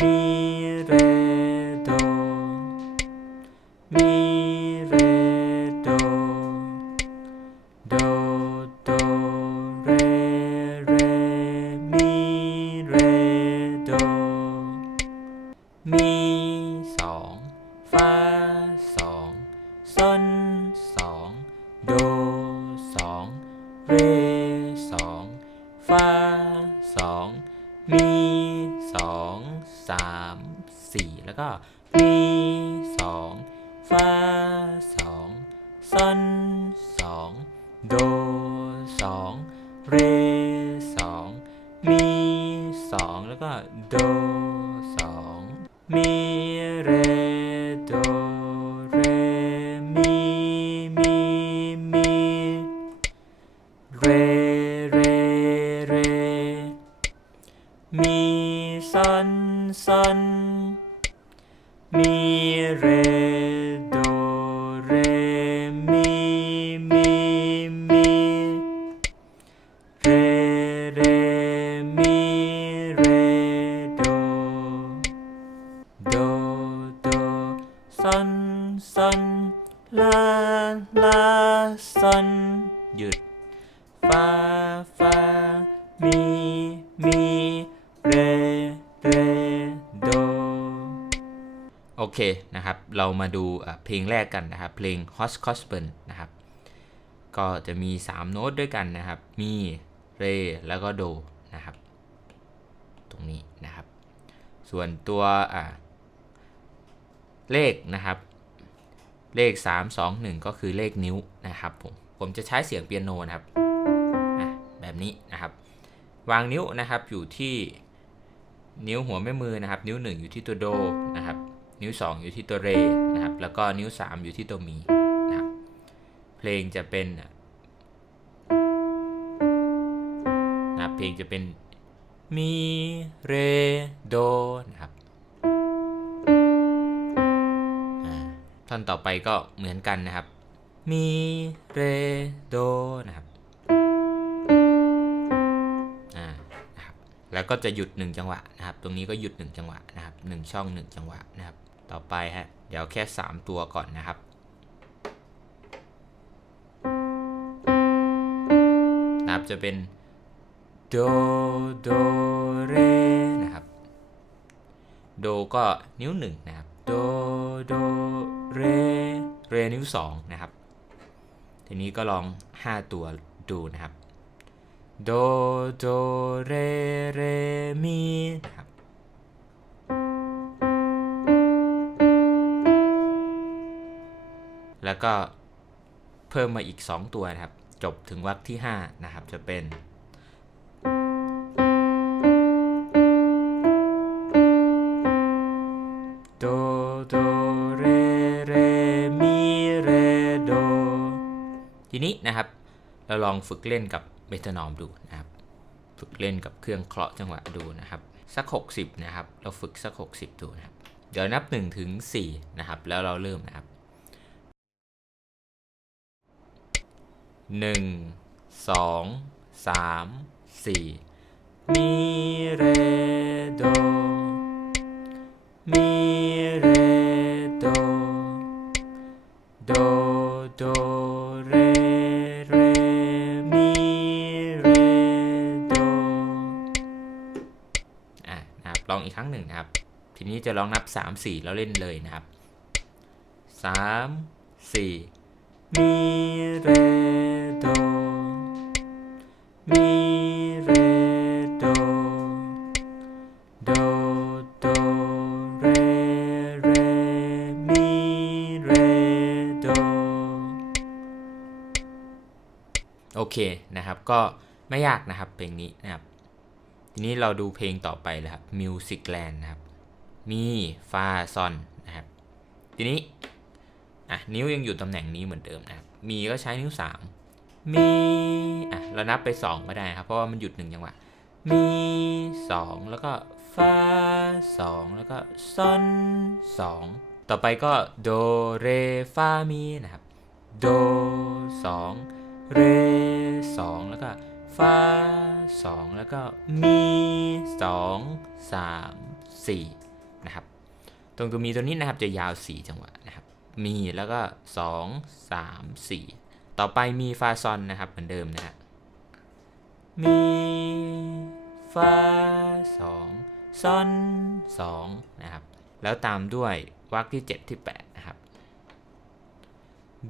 มีเรโดมีเรโดโดโด ฟาสองซอนสองโดสองเรสองมีสองแล้วก็โดสองมีเรโดเรมีมีมีเรเรเรมีซอนซอนมีเร โอเคนะครับ เรามาดูเพลงแรกกันนะครับ เพลง h o s c o s p e n นะครับ ก็จะมี 3 โน้ตด้วยกันนะครับ มี เร แล้วก็โดนะครับ ตรงนี้นะครับ ส่วนตัวเลขนะครับ เลข 3 2 1 ก็คือเลขนิ้วนะครับผม ผมจะใช้เสียงเปียโนนะครับ แบบนี้นะครับ วางนิ้วนะครับอยู่ที่นิ้วหัวแม่มือนะครับ นิ้ว1อยู่ที่ตัวโดนะครับ นิ้ว 2 อยู่ที่ตัวเรนะครับ แล้วก็นิ้ว 3 อยู่ที่ตัวมีนะครับเพลงจะเป็นนะครับเพลงจะเป็นมีเรโดนะครับท่อนต่อไปก็เหมือนกันนะครับ มีเรโดนะครับ แล้วก็จะหยุด 1 จังหวะนะครับ ตรงนี้ก็หยุด 1 จังหวะนะครับ 1 ช่อง 1 จังหวะนะครับ ต่อไปฮะ เดี๋ยวแค่ 3 ตัวก่อนนะครับ นะครับจะเป็นโดโดเรนะครับ โดก็นิ้วหนึ่งนะครับ โดโดเร เรนิ้วสองนะครับ ทีนี้ก็ลอง 5 ตัวดูนะครับ โดโดเรเรมีครับแล้วก็เพิ่มมาอีก 2 ตัวนะครับ จบถึงวรรคที่ 5 นะครับ จะเป็น โด โด เร เร มี เร โด ทีนี้นะครับ เราลองฝึกเล่นกับ เมทานอมดูนะครับ ฝึกเล่นกับเครื่องเคราะห์จังหวะดูนะครับ สัก 60 นะครับ เราฝึกสัก 60 ดูนะครับ เดี๋ยวนับ1ถึง4นะครับ แล้วเราเริ่มนะครับ 1 2 3 4มีเรโด ครั้งหนึ่งนะครับ ทีนี้จะลองนับ 3 4 แล้วเล่นเลยนะครับ 3 4 มีเรโดมีเรโดโดโดเรเรมีเรโดโอเคนะครับก็ไม่ยากนะครับเพลงนี้นะครับ ทีนี้เราดูเพลงต่อไปเลยครับ Music Land นะครับ มีฟาซอนนะครับ ทีนี้ อะ นิ้วยังอยู่ตำแหน่งนี้เหมือนเดิมนะครับ มีก็ใช้นิ้ว 3 มี อะ เรานับไป 2 ก็ได้ครับ เพราะว่ามันหยุด1จังหวะ มี 2 แล้วก็ฟา2แล้วก็ซอน2ต่อไปก็โดเรฟามีนะครับ โด2เร2แล้วก็ ฟา2 แล้วก็มี 2 3 4 นะครับ ตรงตัวมีตัวนี้นะครับจะยาว 4 จังหวะนะครับ มีแล้วก็ 2 3 4 ต่อไปมีฟาซอนนะครับเหมือนเดิมนะฮะมีฟาสองซอนสองนะครับ แล้วตามด้วยวรรคที่ 7 ที่8นะครับ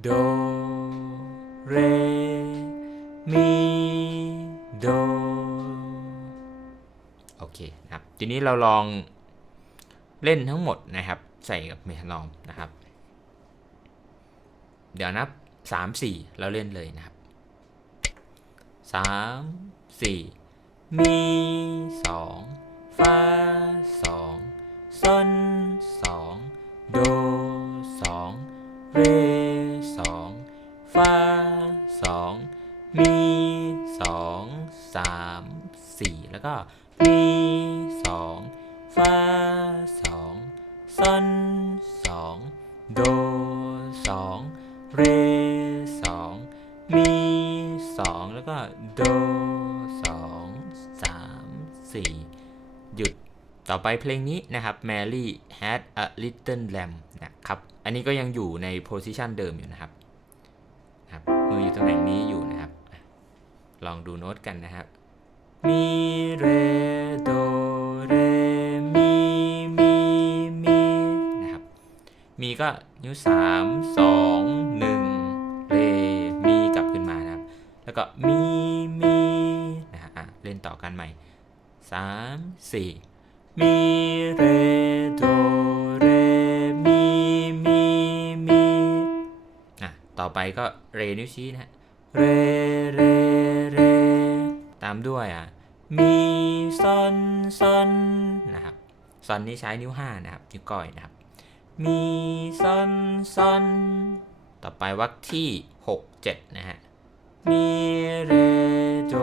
โด เร มี ทีนี้เราลองเล่นทั้งหมดนะครับ ใส่กับเมทานอมนะครับ เดี๋ยวนับ 3 4 เราเล่นเลยนะครับ 3 4 มี 2ฟา2ซอน2 โด 2 เร 2ฟา2 มี 2 3 4 แล้วก็มี โด2เร2มี2แล้วก็โด2 3 4หยุดต่อไปเพลงนี้นะครับ Mary had a little lamb นะครับ อันนี้ก็ยังอยู่ในโพซิชันเดิมอยู่นะครับนะครับ มืออยู่ตำแหน่งนี้อยู่นะครับ ลองดูโน้ตกันนะครับ มีเรโด ก็นิ้วสามสองหนึ่งเรมีกลับขึ้นมานะครับ แล้วก็มีมีนะฮะเล่นต่อกันใหม่สามสี่มีเรโดเรมีมีมีอะต่อไปก็เรนิ้วชี้นะฮะเรเรเรตามด้วยอะมีซอนซอนนะครับซอนนี่ใช้นิ้ว5นะครับนิ้วก้อยนะครับ มีซอนซอนต่อไปวรรคที่ 6 7 นะฮะ มีเรโด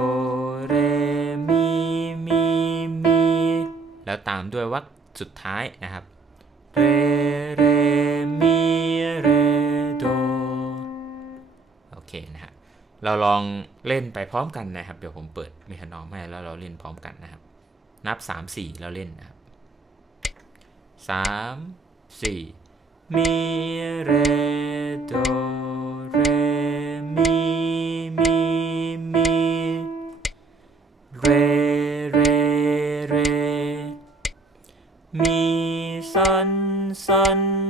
เรมีมีมีแล้วตามด้วยวรรคสุดท้ายนะครับ เรเรมีเรโดโอเคนะฮะ เราลองเล่นไปพร้อมกันนะครับ เดี๋ยวผมเปิดเมทานอมให้แล้วเราเล่นพร้อมกันนะครับ นับ 3 4 เราเล่นนะครับ3 4มีเรโดเรมีมีมีเรเรเรมีซันซอน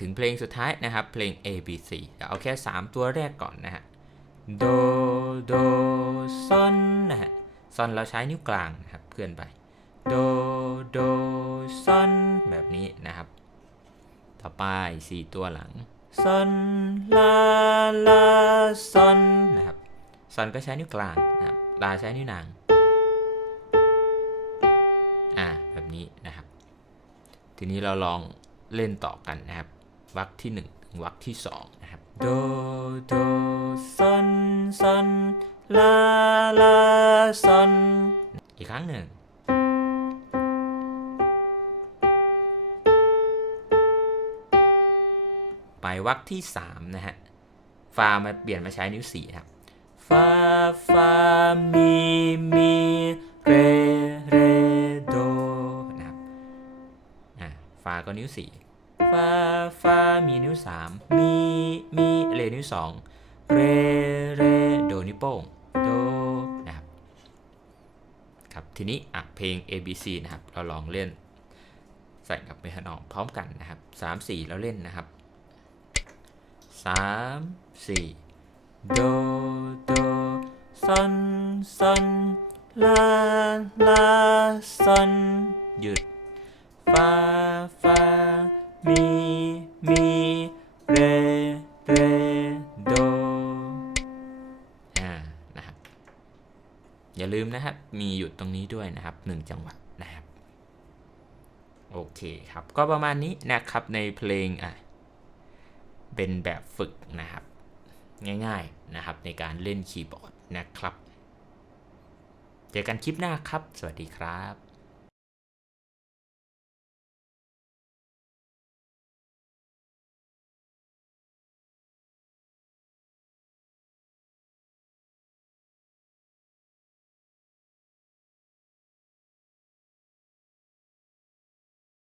ถึงเพลงสุดท้ายนะครับ เพลง A B C เดี๋ยวเอาแค่ 3 ตัวแรกก่อนนะฮะโดโดซอนนะฮะซอนเราใช้นิ้วกลางนะครับเคลื่อนไปโดโดซอนแบบนี้นะครับ ต่อไป 4 ตัวหลังซอนลาลาซอนนะครับซอนก็ใช้นิ้วกลางนะครับลาใช้นิ้วนาง อ่าแบบนี้นะครับ ทีนี้เราลองเล่นต่อกันนะครับ วรรคที่ 1 ถึงวรรคที่2นะครับโดโดซอนซอนลาลาซอนอีกครั้งหนึ่งไปวรรคที่ 3 นะฮะ ฟามาเปลี่ยนมาใช้นิ้ว4ครับฟาฟามีมีเรเรโดนะครับอ่าฟาก็นิ้ว4 ฟาฟามีนิ้ว3มีมีเรนิ้ว2เรเรโดนิ้วโป้งโดนะครับครับทีนี้อะเพลง A B C นะครับ เราลองเล่น ใส่กับเมทานอมพร้อมกันนะครับ3 4แล้วเล่นนะครับ3 4โดโดซอนซอนลาลาซอนหยุดฟาฟา มีมีเรเรโดอ่านะครับอย่าลืมนะครับ มีหยุดตรงนี้ด้วยนะครับ 1 จังหวะนะครับ โอเคครับ ก็ประมาณนี้นะครับในเพลงอะเป็นแบบฝึกนะครับ ง่ายๆนะครับในการเล่นคีย์บอร์ดนะครับ เจอกันคลิปหน้าครับ สวัสดีครับ